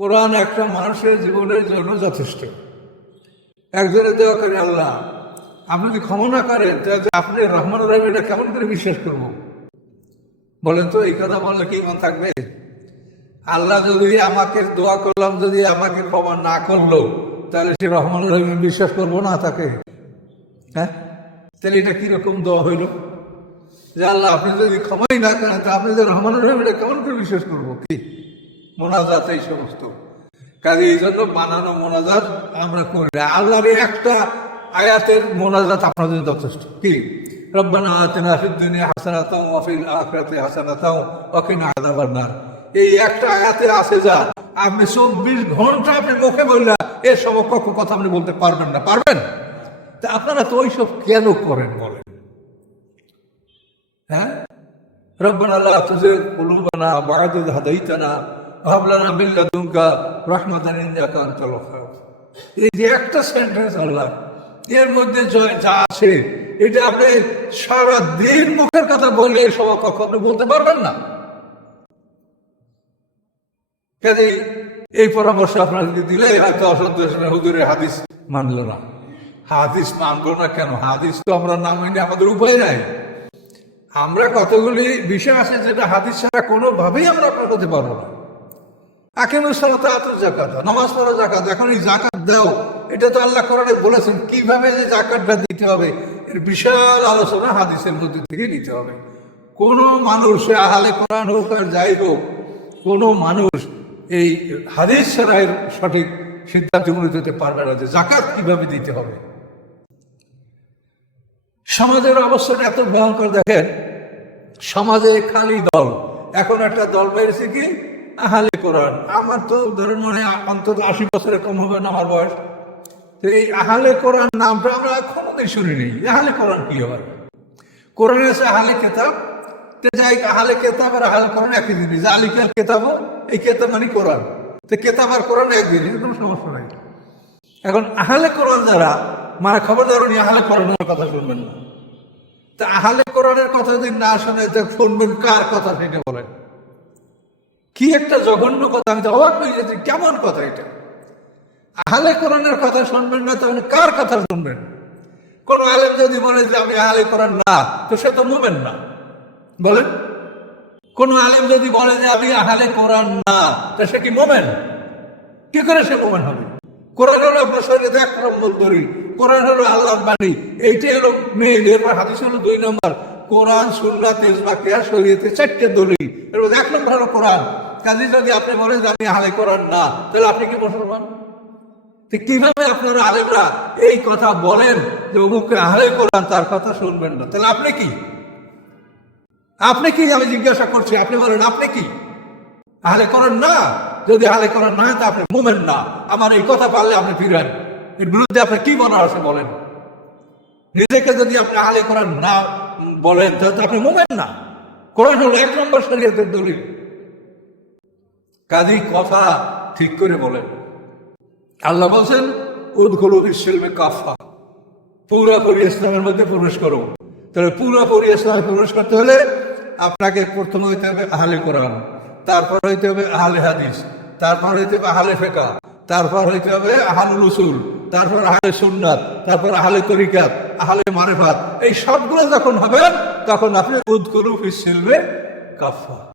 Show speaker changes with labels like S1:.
S1: কোরআন একটা মানুষের জীবনের জন্য যথেষ্ট। একজনের দেওয়া করে, আল্লাহ, আপনি যদি ক্ষমা না করেন আপনি রহমান রহিম এটা কেমন করে বিশ্বাস করব? বলেন তো, এই কথা বললে কি মন থাকবে? আল্লাহ যদি আমাকে দোয়া করলাম, যদি আমাকে ক্ষমা না করল, তাহলে সে রহমান রহিম বিশ্বাস করব না তাকে। হ্যাঁ? তাহলে এটা কীরকম দোয়া হইল? যে আল্লাহ, আপনি যদি ক্ষমাই না করেন তা আপনি যে রহমান রহিম এটা কেমন করে বিশ্বাস করব? কি? মোনাজাত এই সমস্ত। কাজে এই জন্য বানানো মোনাজাত আমরা করি না। আল্লাহর একটা আয়াতের মোনাজাত আপনাদের যথেষ্ট। কি? রব্বানা আতিনা ফিদ দুনিয়া হাসানাতাও ওয়া ফিল আখিরাতি হাসানাতাও ওয়া কিনা আযাবান্নার এই একটা আয়াতে আছে যা। আপনি চব্বিশ ঘণ্টা আপনি মুখে বললা এর সমকক্ষ কথা আপনি বলতে পারবেন না। পারবেন? তা আপনারা তো ওইসব কেন করেন বলেন? হ্যাঁ? রব্বান আল্লাহ তুজে কুলুবানা বাগাদ হাদাইতানা। ভাবলানা বিল্লা দুমকা রহমতান ইন্দাকান্তল এই যে একটা সেন্টেন্স আল্লাহ, এর মধ্যে যা আছে, এটা আপনি সারা দিন মুখের কথা বললে সব কখনো বলতে পারবেন না। কাজে এই পরামর্শ আপনাদেরকে দিলে হয়তো অসন্তোষ হুজুরের হাদিস মানল না। হাদিস মানবো না কেন? হাদিস তো আমরা না মানি, আমাদের উপায় নাই। আমরা কতগুলি বিষয় আছে যেটা হাদিস ছাড়া কোনোভাবেই আমরা আপনার করতে পারব না। নামাজ পড়া জাকাত এখন এই জাকাত দাও। এটা তো আল্লাহ কোরআনে বলেছেন, কীভাবে যে জাকাতটা দিতে হবে? এর বিশাল আলোচনা হাদিসের মধ্যে থেকে নিতে হবে। কোনো মানুষ আহালে কোরআন হোক আর যাই হোক, কোনো মানুষ এই হাদিস ছাড়া সঠিক সিদ্ধান্ত হতে পারবে না যে জাকাত কীভাবে দিতে হবে। সমাজের অবস্থাটা এত ভয়ঙ্কর, দেখেন। সমাজে খালি দল। এখন একটা দল বেরিয়েছে কি? আহালে কোরআন। আমার তো ধরেন মানে অন্তত আশি বছরের কম হবে না আমার বয়স। তো এই আহালে কোরআন নামটা আমরা কোনোদিন শুনিনি আহালে কোরআন কি হয়? কোরআন আছে আহালে কেতাব। তো যাই আহালে কেতাব আর আহালে কোরআন একই জিনিস। আলিকার কেতাব, এই কেতাব মানে কোরআন। তো কেতাব আর কোরআন এক জিনিস কোনো সমস্যা নাই। এখন আহালে কোরআন যারা মানে খবরদার উনি আহালে কোরআনের কথা শুনবেন না। তা আহালে কোরআনের কথা যদি না শুনে, তো শুনবেন কার কথা সেটা বলেন? কি একটা জঘন্য কথা, আমি তো অবাক হয়ে যেতে কেমন কথা এটা? আহালে কোরআনের কথা শুনবেন না তখন কার কথা শুনবেন? কোন আলেম যদি বলে যে আমি আহালে কোরআন না, তো সে তো মোমেন না। বলেন। কোন আলেম যদি বলে যে আমি আহালে কোরআন না, তা সে কি মোমেন? কি করে সে মোমেন হবে? কোরআন হলো আপনার শরীরে এক নম্বর কোরআন হলো আল্লাহর বাণী, এইটাই হলো মেয়ে হাদিস হলো দুই নম্বর। কোরআন, সুন্নাত, ইজমা কেয়ার শরীয়তে চারটে দড়ি এর মধ্যে এক নম্বর হলো কোরআন। কাজে যদি আপনি বলেন আমি আহলে কোরআন না, তাহলে আপনি কি মুসলমান? তো কীভাবে আপনারা আলেমরা এই কথা বলেন যে অমুককে আহলে কোরআন তার কথা শুনবেন না? তাহলে আপনি কি? আপনি কি আমি জিজ্ঞাসা করছি, আপনি বলেন, আপনি কি? আহলে করেন না? যদি আহলে করেন না তা আপনি মোমেন না। আমার এই কথা পারলে আপনি ফিরেন। এর বিরুদ্ধে আপনি কি বলার আছে বলেন? নিজেকে যদি আপনি আহলে করেন না বলেন তাহলে তো আপনি মোমেন না। কোরআন হলো এক নম্বর শরীয়তের দলিল। কাজী কথা ঠিক করে বলেন। আল্লাহ বলছেন উদ্গুলো ইসলামে কাফা পুরোপুরি ইসলামের মধ্যে প্রবেশ করো। তাহলে পুরোপুরি ইসলামে প্রবেশ করতে হলে আপনাকে প্রথম হইতে হবে আহলে কোরআন, তারপর হইতে হবে আহলে হাদিস, তারপর হইতে হবে আহলে ফেকা তারপর হইতে হবে আহলুল উসুল, তারপর আহলে সুন্নাত, তারপর আহলে তরিকাত। আহলে মারেফাত এই সবগুলো যখন হবেন তখন আপনি উদ্গুলো ফিসিলবে কাফা